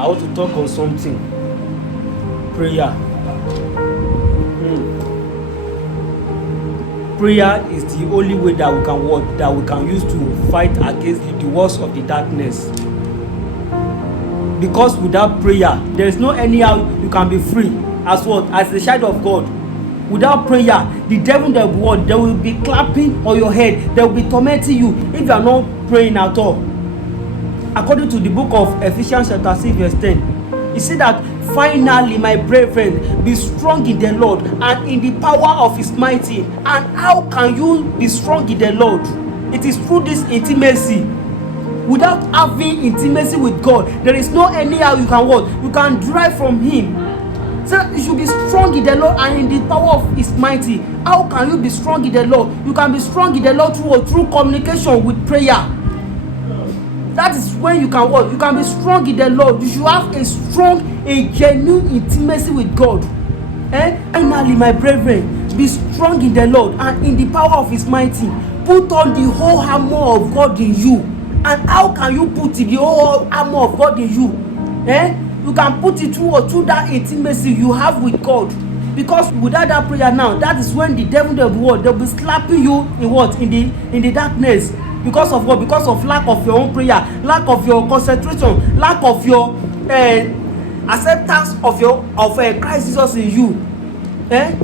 I want to talk on something. Prayer. Prayer is the only way that we can work, that we can use to fight against the works of the darkness. Because without prayer, there is no anyhow you can be free as what? As a child of God. Without prayer, the devil that what? They will be clapping on your head. They will be tormenting you if you are not praying at all. According to the book of Ephesians chapter 6 verse 10, it said that finally, my brethren, be strong in the Lord and in the power of his mighty. And how can you be strong in the Lord? It is through this intimacy. Without having intimacy with God, there is no anyhow you can what? You can derive from him. So you should be strong in the Lord and in the power of his mighty. How can you be strong in the Lord? You can be strong in the Lord through communication with prayer. That is when you can what? You can be strong in the Lord. You should have a genuine intimacy with God. Finally, my brethren, be strong in the Lord and in the power of his mighty. Put on the whole armor of God in you. And how can you put the whole armor of God in you? You can put it through that intimacy you have with God. Because without that prayer now, that is when the devil they'll be slapping you in what? In the darkness. Because of what? Because of lack of your own prayer, lack of your concentration, lack of your acceptance of Christ Jesus in you. And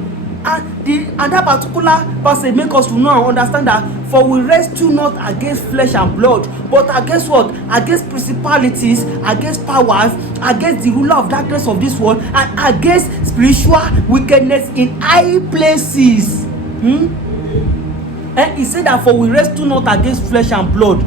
that particular passage make us to know and understand that for we wrestle not against flesh and blood, but against what? Against principalities, against powers, against the ruler of darkness of this world, and against spiritual wickedness in high places. He said that for we wrestle not against flesh and blood.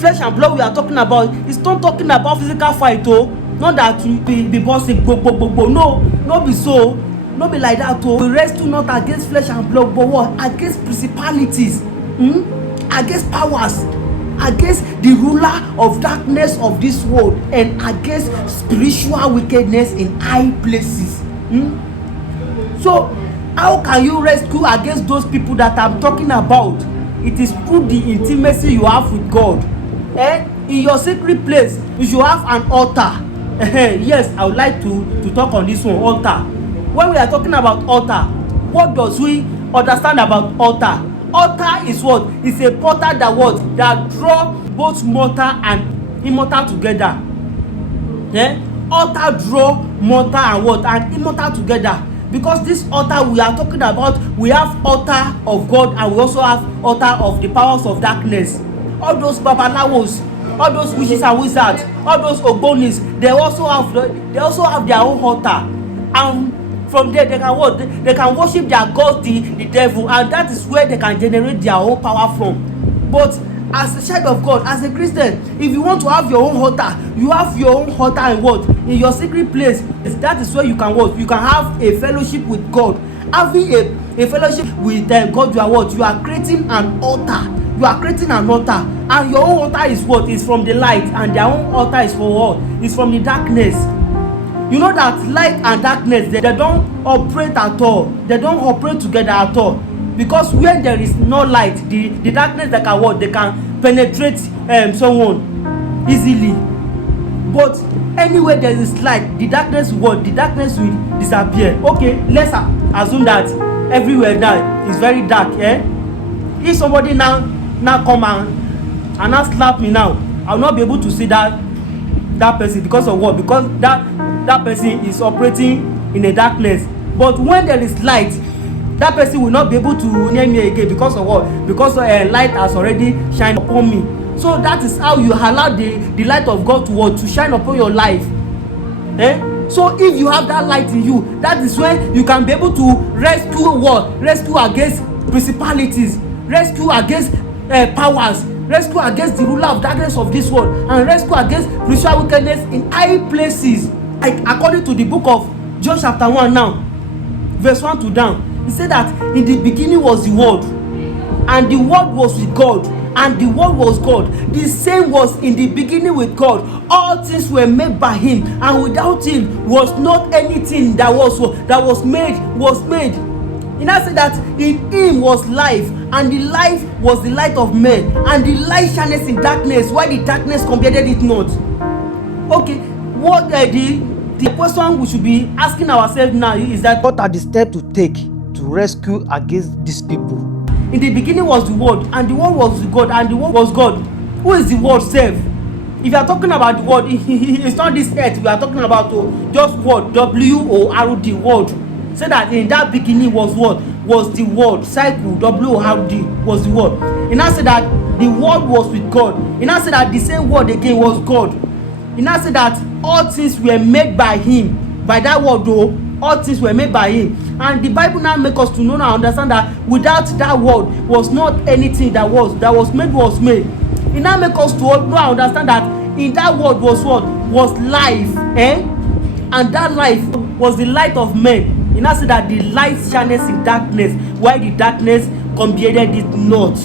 Flesh and blood we are talking about, it's not talking about physical fight, not that you be bossing, no be so, no be like that. We wrestle not against flesh and blood, but what? Against principalities, against powers, against the ruler of darkness of this world, and against spiritual wickedness in high places. So how can you rescue against those people that I'm talking about? It is through the intimacy you have with God. In your secret place, you should have an altar. Yes, I would like to talk on this one, altar. When we are talking about altar, what does we understand about altar? Altar is what? It's a portal that draw both mortal and immortal together. Altar draw mortal and what? And immortal together. Because this altar we are talking about, we have altar of God and we also have altar of the powers of darkness. All those babalawos, all those witches and wizards, all those ogbonis, they also have their own altar. And from there they can what? They can worship their god, the devil, and that is where they can generate their own power from. But as a child of God, as a Christian, if you want to have your own altar, you have your own altar in what? In your secret place. That is where you can what? You can have a fellowship with God. Having a fellowship with God, you are what? You are creating an altar. You are creating an altar. And your own altar is what? Is from the light. And their own altar is for what? Is from the darkness. You know that light and darkness, they don't operate at all. They don't operate together at all. Because when there is no light, the darkness that can what? They can penetrate someone easily. But anywhere there is light, the darkness will disappear. Okay, let's assume that everywhere now is very dark. If somebody now come and now slap me now, I will not be able to see that person. Because of what? Because that person is operating in the darkness. But when there is light, that person will not be able to near me again. Because of what? Because light has already shined upon me. So that is how you allow the light of God to shine upon your life. So if you have that light in you, that is when you can be able to rescue what? Rescue against principalities, rescue against powers, rescue against the ruler of darkness of this world, and rescue against spiritual wickedness in high places. Like according to the book of John chapter 1 now, verse 1 to down, he said that in the beginning was the Word, and the Word was with God, and the Word was God. The same was in the beginning with God. All things were made by him, and without him was not anything that was made. He now said that in him was life, and the life was the light of men, and the light shineth in darkness, while the darkness comprehended it not. Okay, what the question we should be asking ourselves now is that what are the steps to take to rescue against these people? In the beginning was the word, and the word was God, and the word was God. Who is the word sef? If you are talking about the word, it's not this earth we are talking about, just word, W-O-R-D, word. Say that in that beginning was what? Was the word. Cycle, W-O-R-D, was the word. He now said that the word was with God. He now said that the same word again was God. He now said that all things were made by him. By that word though, all things were made by him. And the Bible now make us to know and understand that without that word was not anything that was made was made. It now make us to know and understand that in that word was what? Was life. And that life was the light of men. He now said that the light shines in darkness, while the darkness comprehended it not.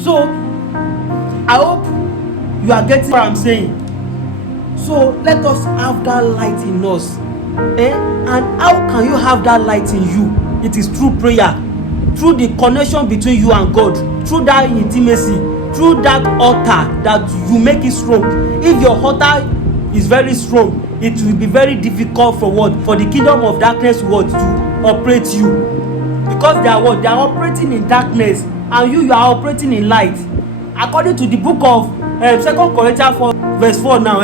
So I hope you are getting what I'm saying. So let us have that light in us. And how can you have that light in you? It is through prayer, through the connection between you and God, through that intimacy, through that altar that you make it strong. If your altar is very strong, it will be very difficult for the kingdom of darkness to operate you, because they are operating in darkness, and you are operating in light. According to the book of 2 Corinthians 4 verse 4 now,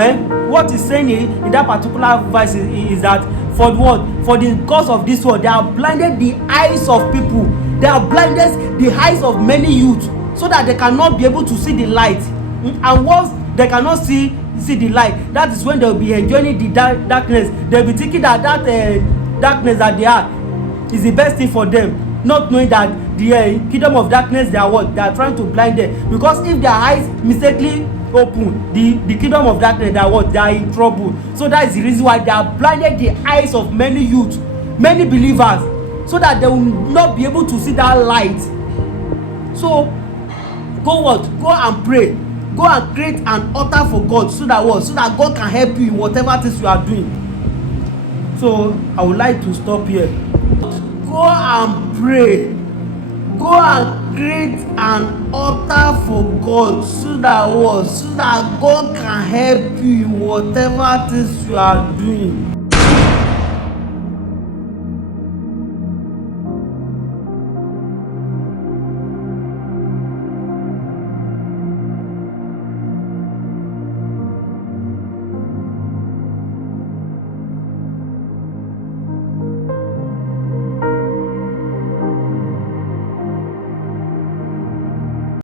what is saying in that particular verse is that for the cause of this world, they have blinded the eyes of people. They have blinded the eyes of many youth, so that they cannot be able to see the light. And once they cannot see the light, that is when they will be enjoying the darkness. They will be thinking that darkness that they are is the best thing for them, not knowing that the kingdom of darkness, they are trying to blind them. Because if their eyes mistakenly open, the kingdom of darkness, they are in trouble. So that is the reason why they are blinded the eyes of many youth, many believers, so that they will not be able to see that light. So go and pray. Go and create an altar for God, so that God can help you in whatever things you are doing. So I would like to stop here. Go and pray. Go and create an altar for God, so that God can help you in whatever things you are doing.